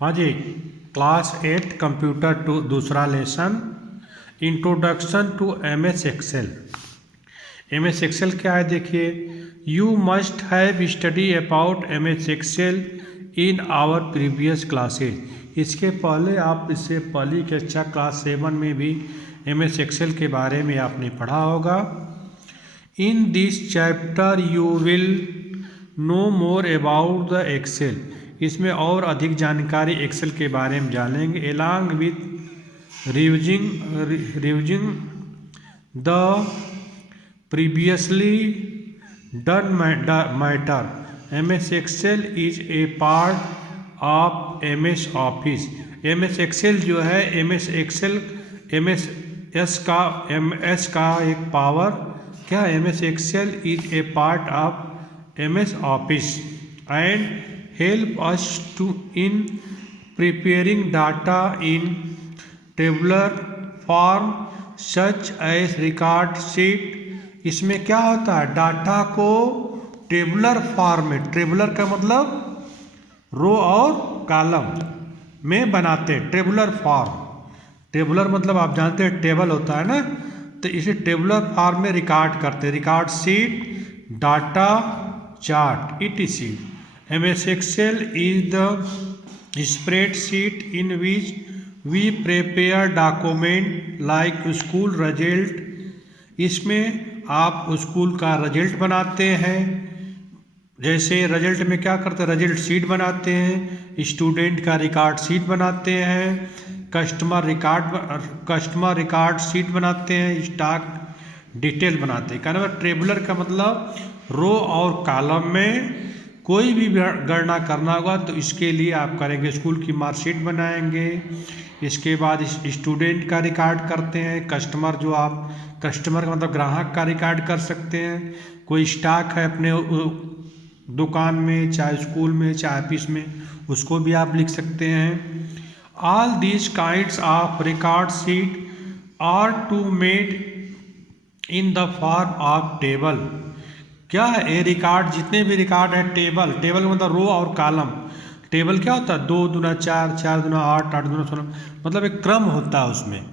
हाँ जी, class 8 computer two दूसरा lesson, introduction to M S Excel. M S Excel क्या है देखिए। You must have study about M S Excel in our previous classes. इसके पहले आप इससे पहली कक्षा क्लास 7 में भी एम एस एक्सेल के बारे में आपने पढ़ा होगा। In this chapter you will know more about the Excel. इसमें और अधिक जानकारी एक्सेल के बारे में जानेंगे। Along with revising the previously done matter. M S Excel is a part of M S Office. M S Excel जो है M S Excel M S का एक पावर क्या। M S Excel is a part of M S Office and help us to in preparing data in tabular form such as record sheet. इसमें क्या होता है, data को tabular form में, tabular का मतलब रो और कॉलम में बनाते हैं। टेबुलर फॉर्म, टेबुलर मतलब आप जानते हैं टेबल होता है ना, तो इसे टेबुलर फॉर्म में रिकॉर्ड करते हैं। Record sheet, data chart etc। M S Excel is the spreadsheet in which we prepare document like school result. इसमें आप स्कूल का रिजल्ट बनाते हैं। जैसे रिजल्ट में क्या करते हैं, रिजल्ट शीट बनाते हैं, स्टूडेंट का रिकॉर्ड शीट बनाते हैं, कस्टमर रिकॉर्ड शीट बनाते हैं, स्टॉक डिटेल बनाते हैं। कहना टेबुलर का मतलब रो और कॉलम में कोई भी गणना करना होगा तो इसके लिए आप करेंगे, स्कूल की मार्कशीट बनाएंगे। इसके बाद स्टूडेंट का रिकॉर्ड करते हैं, कस्टमर जो आप कस्टमर का मतलब ग्राहक का रिकॉर्ड कर सकते हैं। कोई स्टॉक है अपने दुकान में, चाहे स्कूल में, चाहे ऑफिस में, उसको भी आप लिख सकते हैं। All these kinds of record sheet are to made in the form of table. क्या है ये रिकॉर्ड, जितने भी रिकॉर्ड है टेबल, टेबल का मतलब रो और कॉलम। टेबल क्या होता है, 2 दूना 4, 4 दूना 8, 8 दूना 16, मतलब एक क्रम होता है उसमें।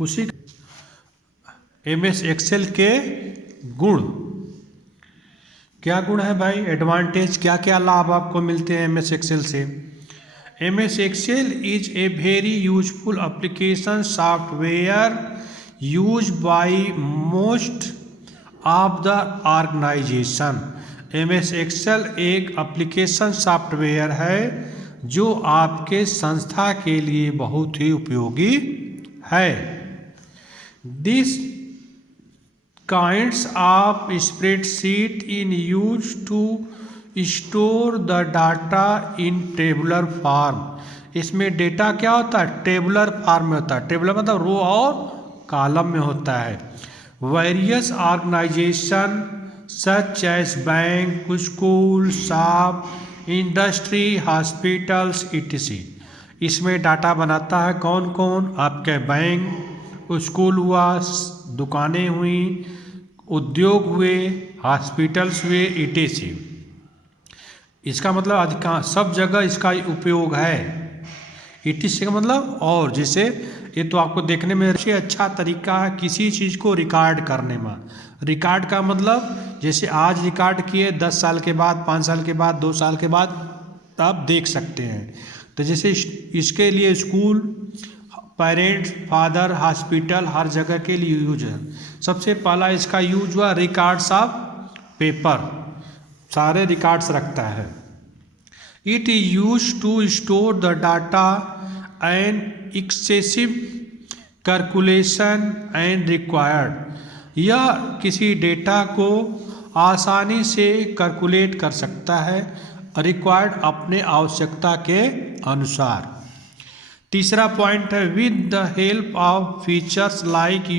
उसी एम एस एक्सेल के गुण क्या गुण है भाई, एडवांटेज क्या क्या लाभ आपको मिलते हैं एम एस एक्सेल से। M S Excel is a very useful application software use by most of the organization. M S Excel एक एप्लीकेशन सॉफ्टवेयर है जो आपके संस्था के लिए बहुत ही उपयोगी है। This kinds of spreadsheet in use to store the data in tabular form. इसमें डेटा क्या होता है, टेबुलर फॉर्म में होता है। टेबुलर मतलब रो और कॉलम में होता है। Various organization such as bank, school, shop, industry, hospitals etc। इसमें डाटा बनाता है कौन कौन, आपके बैंक, स्कूल हुआ, दुकानें हुई, उद्योग हुए, हॉस्पिटल्स हुए etc। इसका मतलब अधिकांश सब जगह इसका उपयोग है। etc का मतलब और, जैसे ये तो आपको देखने में सबसे अच्छा तरीका है किसी चीज़ को रिकॉर्ड करने में। रिकॉर्ड का मतलब जैसे आज रिकॉर्ड किए, 10 साल के बाद, 5 साल के बाद, 2 साल के बाद आप देख सकते हैं। तो जैसे इसके लिए स्कूल, पेरेंट्स, फादर, हॉस्पिटल हर जगह के लिए यूज है। सबसे पहला इसका यूज हुआ रिकॉर्ड्स ऑफ पेपर, सारे रिकॉर्ड्स रखता है। It is use to store the data and excessive calculation and required. यह किसी डेटा को आसानी से कैलकुलेट कर सकता है, रिक्वायर्ड अपने आवश्यकता के अनुसार। तीसरा पॉइंट है with the help of features like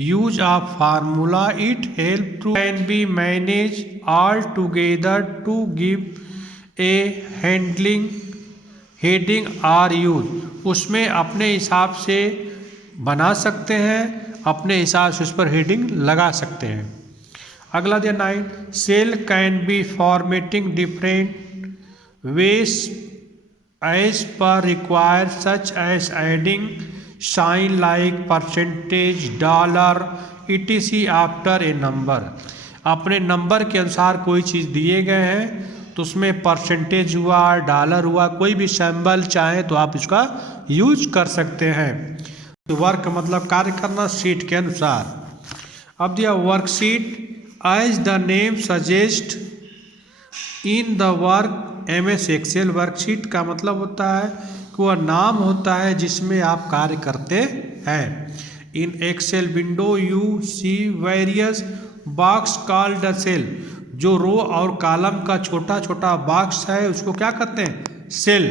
use of formula it help to can be manage all together to give a heading are use. उसमें अपने हिसाब से बना सकते हैं, अपने हिसाब से उस पर हेडिंग लगा सकते हैं। अगला दिया 9 cell can be formatting different ways as per required such as adding sign like percentage, dollar, etc after a number। अपने नंबर के अनुसार कोई चीज़ दिए गए हैं तो उसमें परसेंटेज हुआ, डॉलर हुआ, कोई भी सिंबल चाहे तो आप इसका यूज कर सकते हैं। तो वर्क मतलब कार्य करना, शीट के अनुसार। अब दिया worksheet as the name suggest in the work MS Excel. Worksheet का मतलब होता है कि वह नाम होता है जिसमें आप कार्य करते हैं। In Excel window you see various box called a cell. जो रो और कॉलम का छोटा छोटा बॉक्स है उसको क्या कहते हैं? सेल।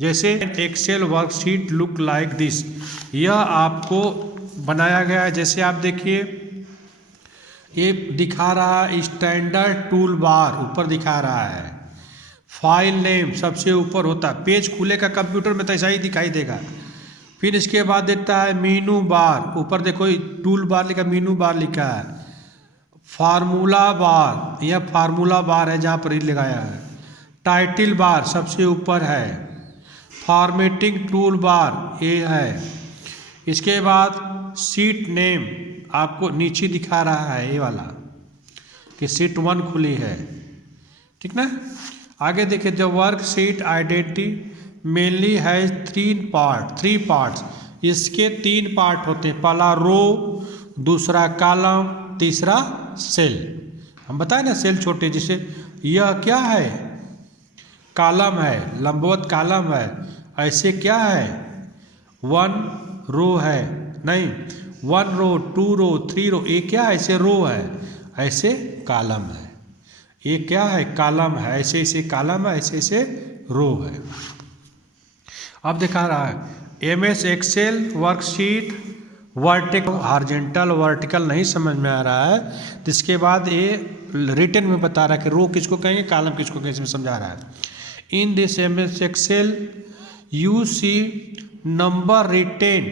जैसे Excel worksheet look like this. यह आपको बनाया गया है, जैसे आप देखिए ये दिखा रहा है स्टैंडर्ड टूल बार, ऊपर दिखा रहा है। फाइल नेम सबसे ऊपर होता है, पेज खुलेगा कंप्यूटर में तो ऐसा ही दिखाई देगा। फिर इसके बाद देता है मीनू बार, ऊपर देखो टूल बार लिखा, मीनू बार लिखा है। फार्मूला बार, यह फार्मूला बार है जहाँ पर ही लगाया है। टाइटल बार सबसे ऊपर है। फॉर्मेटिंग टूल बार ये है। इसके बाद सीट नेम आपको नीचे दिखा रहा है, ये वाला कि सीट 1 खुली है, ठीक ना। आगे देखिए द वर्कशीट आइडेंटिटी मेनली है 3 पार्ट्स। इसके 3 पार्ट होते हैं, पहला रो, दूसरा कॉलम, तीसरा सेल। हम बताए ना सेल छोटे, जिसे यह क्या है? कॉलम है, लंबवत कॉलम है। ऐसे क्या है? 1 रो है, नहीं 1 रो 2 रो 3 रो, ये क्या है? ऐसे रो है, ऐसे कॉलम है। ये क्या है? कॉलम है, ऐसे ऐसे कॉलम है, ऐसे ऐसे रो है। अब दिखा रहा है MS Excel worksheet vertical horizontal vertical नहीं समझ में आ रहा है तो इसके बाद ये रिटन में बता रहा है कि रो किसको कहेंगे, कॉलम किसको कहेंगे, इसमें समझा रहा है। In this MS Excel you see number written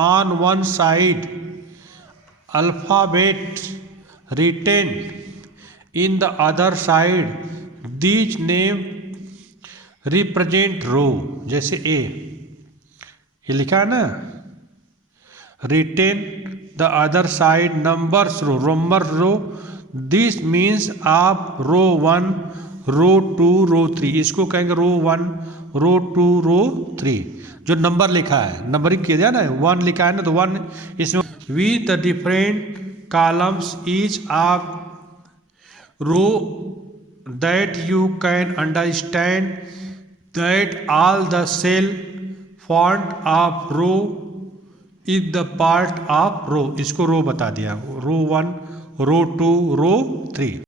on one side, alphabet written in the other side. These name represent row। जैसे A ये लिखा है ना, written the other side numbers row, number row। This means आप रो 1 रो 2 रो 3, इसको कहेंगे रो 1 रो 2 रो 3। जो number लिखा है, नंबरिंग किया जाए ना, 1 लिखा है ना तो 1 इसमें with the different columns each of row that you can understand that all the cell font of row is the part of row। इसको रो बता दिया, रो 1 रो 2 रो 3।